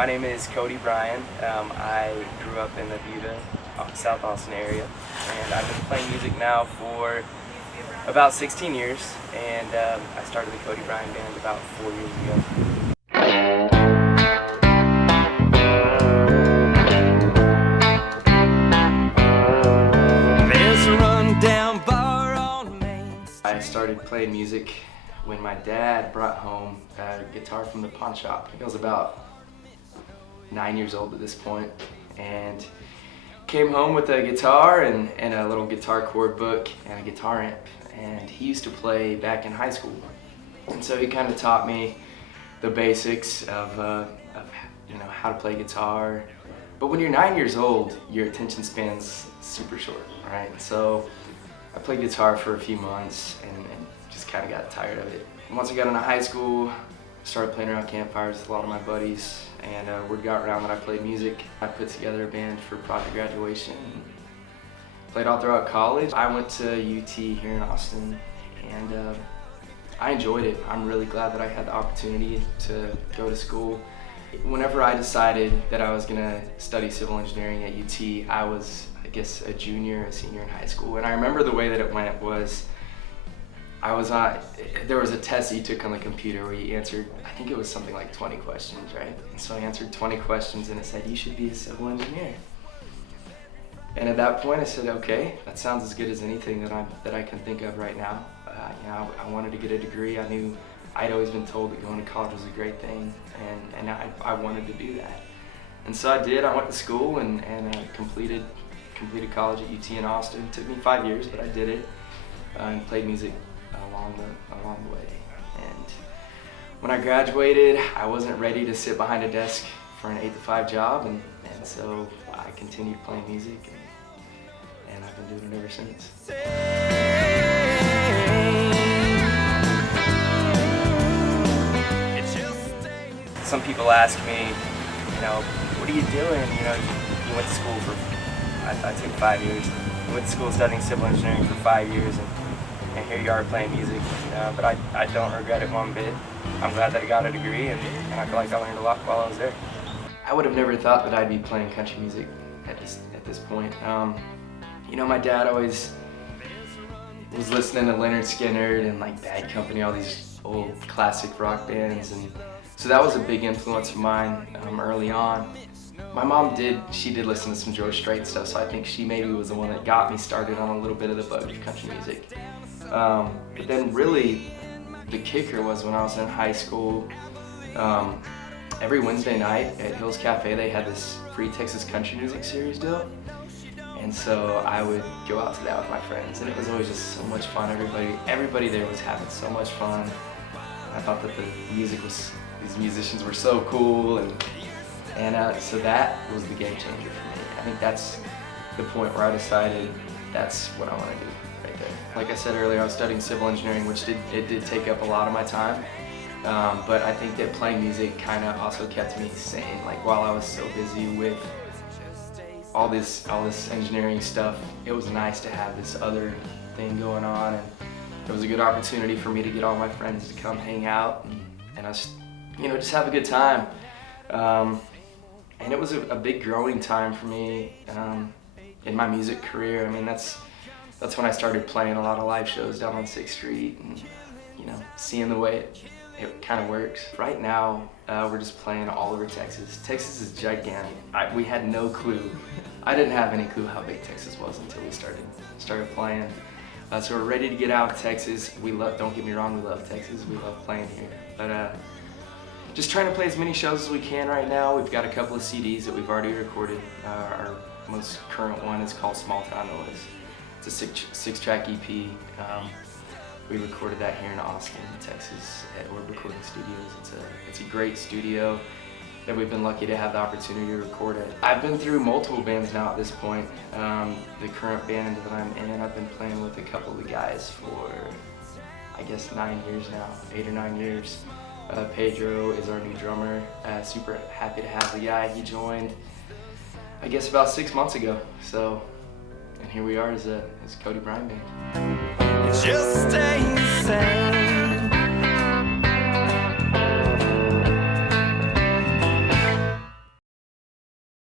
My name is Cody Bryan. I grew up in the Buda, South Austin area, and I've been playing music now for about 16 years, and I started the Cody Bryan Band about 4 years ago. There's a rundown bar on Main. I started playing music when my dad brought home a guitar from the pawn shop. I think I was about 9 years old at this point, and came home with a guitar and a little guitar chord book and a guitar amp. And he used to play back in high school, and so he kind of taught me the basics of how to play guitar. But when you're 9 years old, your attention span's super short, right? So I played guitar for a few months and just kind of got tired of it. And once I got into high school, started playing around campfires with a lot of my buddies, and word got around that I played music. I put together a band for project graduation, played all throughout college. I went to UT here in Austin, and I enjoyed it. I'm really glad that I had the opportunity to go to school. Whenever I decided that I was gonna study civil engineering at UT, I was, I guess, a junior, a senior in high school. And I remember the way that it went was, there was a test that you took on the computer where you answered, I think it was something like 20 questions, right? And so I answered 20 questions and it said, you should be a civil engineer. And at that point I said, okay, that sounds as good as anything that I can think of right now. I wanted to get a degree. I knew I'd always been told that going to college was a great thing, and I wanted to do that. And so I did. I went to school and completed college at UT in Austin. It took me 5 years, but I did it, and played music along the way. And when I graduated, I wasn't ready to sit behind a desk for an 8 to 5 job, and so I continued playing music, and I've been doing it ever since. Some people ask me, what are you doing? You went to school for, I took 5 years. I went to school studying civil engineering for 5 years, and here you are playing music. But I don't regret it one bit. I'm glad that I got a degree, and I feel like I learned a lot while I was there. I would have never thought that I'd be playing country music at this point. My dad always was listening to Leonard Skinner and like Bad Company, all these old classic rock bands, and so that was a big influence of mine early on. My mom did listen to some George Strait stuff, so I think she maybe was the one that got me started on a little bit of the bug of country music. But then really, the kicker was when I was in high school, every Wednesday night at Hills Cafe they had this free Texas country music series deal. And so I would go out to that with my friends, and it was always just so much fun. Everybody there was having so much fun. I thought that these musicians were so cool, and so that was the game changer for me. I think that's the point where I decided that's what I want to do right there. Like I said earlier, I was studying civil engineering, which did take up a lot of my time. But I think that playing music kind of also kept me sane. Like while I was so busy with all this engineering stuff, it was nice to have this other thing going on, and it was a good opportunity for me to get all my friends to come hang out and us, just have a good time. And it was a big growing time for me in my music career. I mean, that's when I started playing a lot of live shows down on 6th Street and seeing the way it kind of works. Right now, we're just playing all over Texas. Texas is gigantic. We had no clue. I didn't have any clue how big Texas was until we started playing. So we're ready to get out of Texas. Don't get me wrong, we love Texas. We love playing here. But just trying to play as many shows as we can right now. We've got a couple of CDs that we've already recorded. Our most current one is called Small Town Noise. It's a six-track EP. We recorded that here in Austin, Texas, at Orb Recording Studios. It's a great studio that we've been lucky to have the opportunity to record it. I've been through multiple bands now at this point. The current band that I'm in, I've been playing with a couple of the guys for, I guess, 9 years now, 8 or 9 years. Pedro is our new drummer. Super happy to have the guy. He joined, I guess, about 6 months ago. So, and here we are as Cody Bryan Band. Just stay the same.